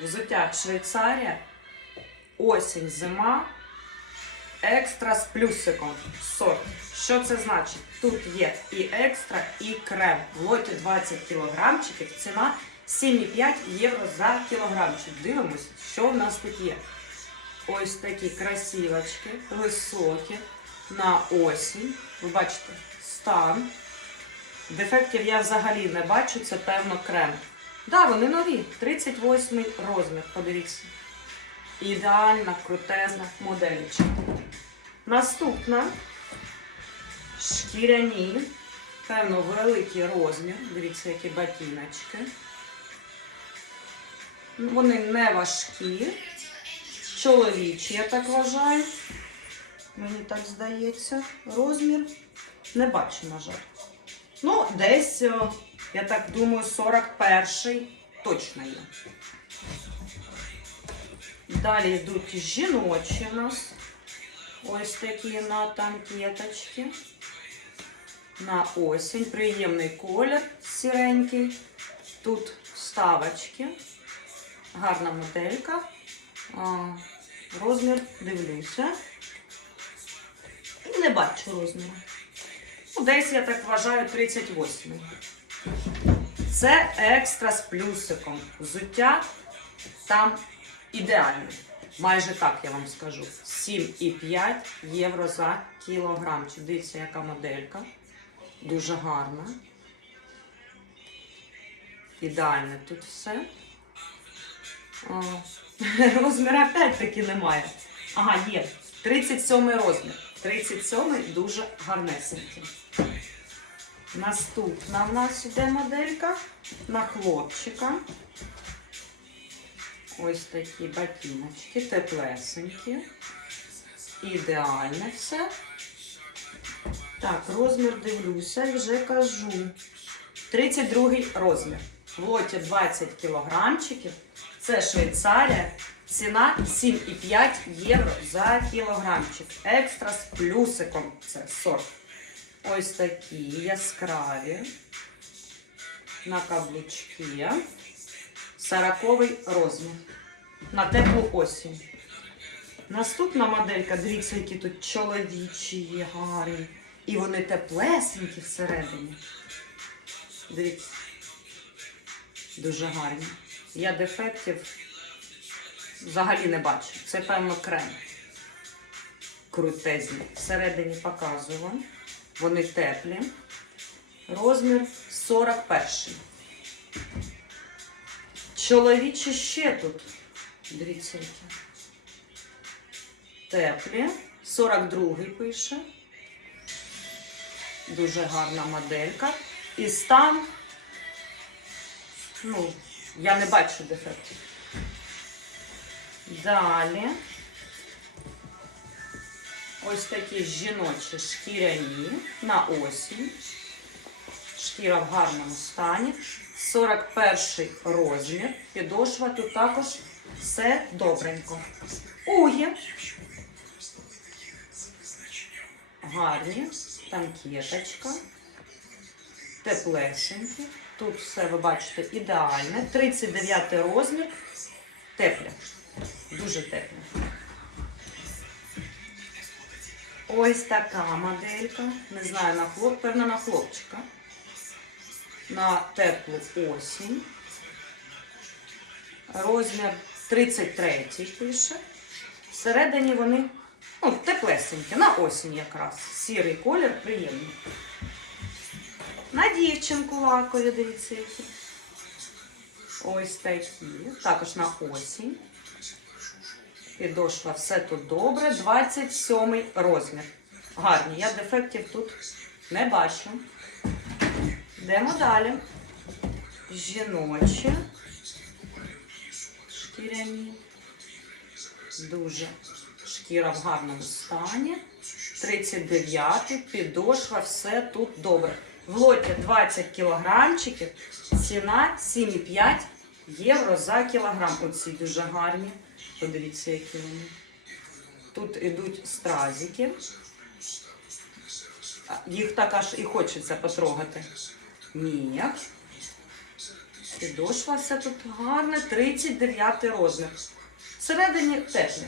Взуття Швейцарія. Осінь, зима. Екстра з плюсиком. Сорт. Що це значить? Тут є і екстра, і крем. В лоті 20 кілограмчиків. Ціна 7,5 євро за кілограмчик. Дивимось, що в нас тут є. Ось такі красивочки, високі, на осінь. Ви бачите, стан. Дефектів я взагалі не бачу, це певно крем. Так, да, вони нові. 38 розмір, подивіться. Ідеальна, крутезна моделічка. Наступна шкіряні, певно, великий розмір. Дивіться, які ботиночки. Вони не важкі. Чоловічі, я так вважаю. Мені так здається. Розмір. Не бачу, на жаль. Ну, десь, я так думаю, 41-й точно є. Далі йдуть жіночі у нас. Ось такі на танкеточки. На осінь. Приємний колір сіренький. Тут вставочки. Гарна моделька. Розмір дивлюся. Не бачу розміру. Ну, десь, я так вважаю, 38. Це екстра з плюсиком. Взуття там ідеальне. Майже так я вам скажу. 7,5 євро за кілограмчик. Дивіться, яка моделька. Дуже гарна. Ідеальне тут все. О, розміра опять-таки немає. Ага, є. 37 розмір. 37 дуже гарнесенький. Наступна в нас іде моделька на хлопчика. Ось такі ботиночки, теплесенькі. Ідеальне все. Так, розмір дивлюся вже кажу. 32 розмір. В лоті 20 кілограмчиків. Це Швейцарія. Ціна 7,5 євро за кілограмчик. Екстра з плюсиком. Це сорт. Ось такі яскраві. На каблучки. 40 розмір. На теплу осінь. Наступна моделька, дивіться, які тут чоловічі є гарні. І вони теплесенькі всередині. Дивіться. Дуже гарні. Я дефектів взагалі не бачу. Це, певно, крем. Крутезні. Всередині показую вам. Вони теплі. Розмір 41. Чоловічі ще тут. Дивіться, які. Теплі. 42 пише. Дуже гарна моделька. І стан. Ну, я не бачу дефектів. Далі. Ось такі жіночі шкіряні на осінь. Шкіра в гарному стані. 41 розмір. Підошва тут також все добренько. Угі. Гарні. Танкеточка. Теплесенькі. Тут все ви бачите ідеальне. 39 розмір. Тепле. Дуже тепле. Ось така моделька. Не знаю, на хлоп, певно, на хлопчика. На теплу осінь. Розмір 33 пише. Всередині вони ну, теплесенькі, на осінь якраз. Сірий колір приємний. На дівчинку лакові, дивіться. Ось такі. Також на осінь. Підошва все тут добре. 27 розмір. Гарні. Я дефектів тут не бачу. Йдемо далі. Жіночі. Шкіряні. Дуже шкіра в гарному стані. 39 підошва, все тут добре. В лоті 20 кілограмчиків, ціна 7,5 євро за кілограм. Оці дуже гарні. Подивіться, які вони. Тут ідуть стразики. Їх так аж і хочеться потрогати. Ні. Підошва все тут гарне, 39 розмір. Всередині теплі.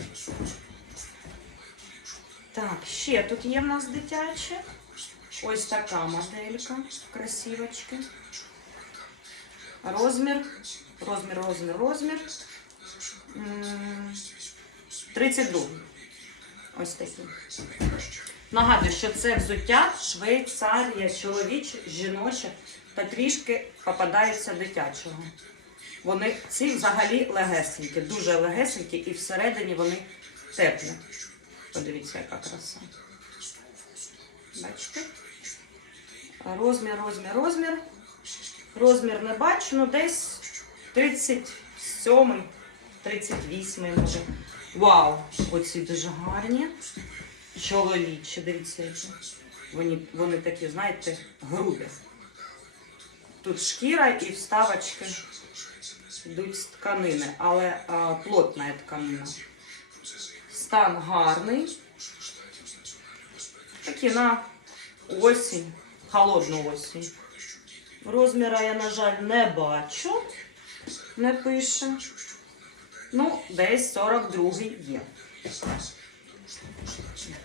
Так, ще тут є в нас дитяче. Ось така моделька, красивочки. Розмір, розмір, розмір, розмір. М, 32. Ось такий. Нагадую, що це взуття Швейцарія, чоловіче, жіноче та трішки попадається дитячого. Вони ці взагалі легесенькі, дуже легесенькі, і всередині вони теплі. Подивіться, яка краса. Бачите? Розмір, розмір, розмір. Розмір не бачу, ну десь 37, 38 може. Вау! Оці дуже гарні. Чоловічі, дивіться. Вони, вони такі, знаєте, грубі. Тут шкіра і вставочки йдуть з тканини, але а, плотна тканина. Стан гарний. Такі на осінь, холодну осінь. Розміра я, на жаль, не бачу. Не пише. Ну, десь 42 є.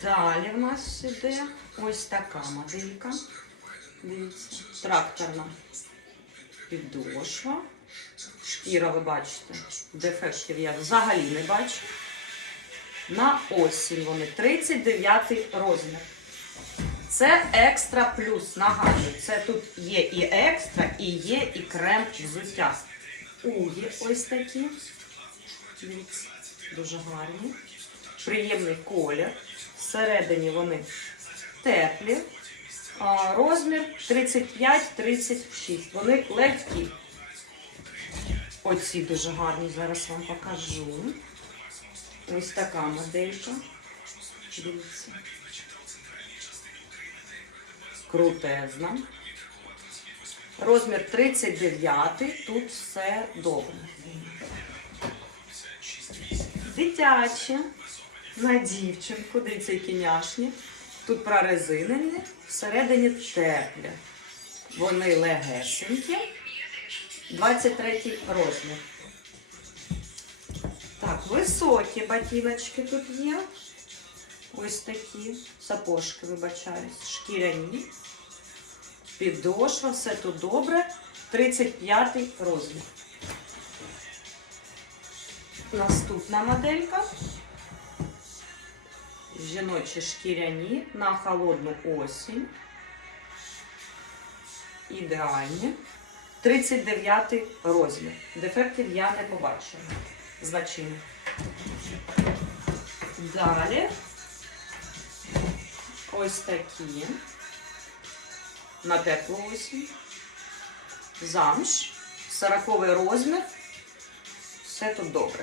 Далі в нас іде ось така моделька. Дивіться, тракторна підошва. Шкіра, ви бачите, дефектів я взагалі не бачу. На осінь вони 39 розмір. Це екстра плюс. Нагадую, це тут є і екстра, і є і крем взуття. Угі ось такі. Дивіться, дуже гарні. Приємний колір. Всередині вони теплі. Розмір 35-36. Вони легкі. Оці дуже гарні. Зараз вам покажу. Ось така моделька. Дивіться. Крутезна. Розмір 39. Тут все добре. Дитяче. На дівчинку, дивіться, які няшні. Тут прорезинені, всередині теплі. Вони легесенькі. 23 розмір. Так, високі ботиночки тут є. Ось такі сапожки, вибачаюсь, шкіряні. Підошва, все тут добре. 35 розмір. Наступна моделька. Жіночі шкіряні на холодну осінь. Ідеальні. 39 розмір. Дефектів я не побачила. Значення. Далі. Ось такі. На теплу осінь. Замш. 40 розмір. Все тут добре.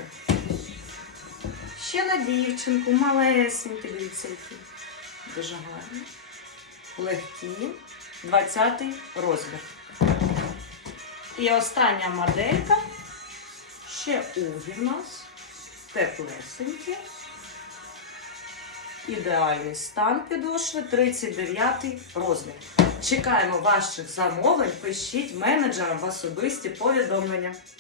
Ще на дівчинку, малесенькі, дивіться. Дуже гарні. Легкі. 20 розмір. І остання моделька. Ще угі в нас. Теплесенькі. Ідеальний стан підошви 39 розмір. Чекаємо ваших замовлень. Пишіть менеджерам в особисті повідомлення.